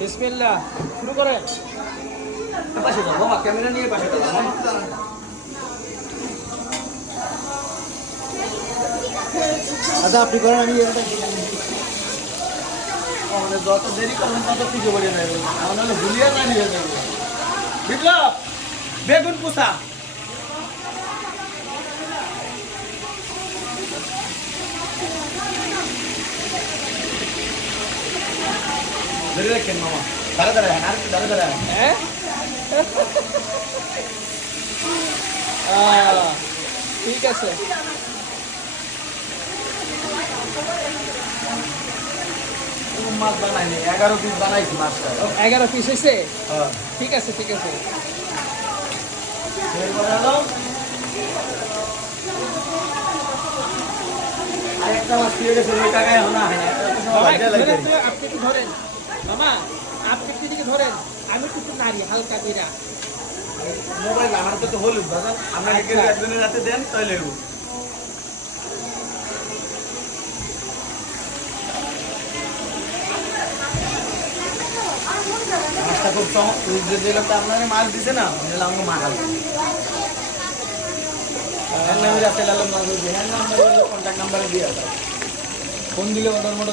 বিসমিল্লাহ শুরু করেন। পাশে যাও বাবা, ক্যামেরা নিয়ে পাশে যাও। আচ্ছা আপনি করেন, আমি আমাদের যত দেরি করবেন তত পিছিয়ে পড়ে যাবে। আমার হলে ভুলিয়ে না নিয়ে যাবে। বিপ্লব, বেগুন পোষা। ধরে রাখেন মামা, দাঁড়া দাঁড়া আর একটু দাঁড়া দাঁড়া। হ্যাঁ ঠিক আছে। মাছ বানাইনি, 11 পিস বানাইছি মাছটা। 11 পিস হয়েছে, হ্যাঁ, ঠিক আছে ঠিক আছে। বের করে আনো। আরেকটা মাছ দিয়ে গেছে, ওই টাকায় এখন আহে না। মামা, আপনি একটু ধরেন মামা, আপনি একটু দিকে ধরেন, আমি একটু নাড়ি হালকা করে। মোবাইল আমার তো হলুদ বাজার, আপনাকে আচ্ছা। একদিনের রাতে দেন তাহলে মাছটা খুব চমৎকার। যে লোকটা আপনাকে মাছ দিছে না, আমাকে মাখাল কন্ট্যাক্ট নাম্বারে দিয়ে ফোন দিলে ওটার মতো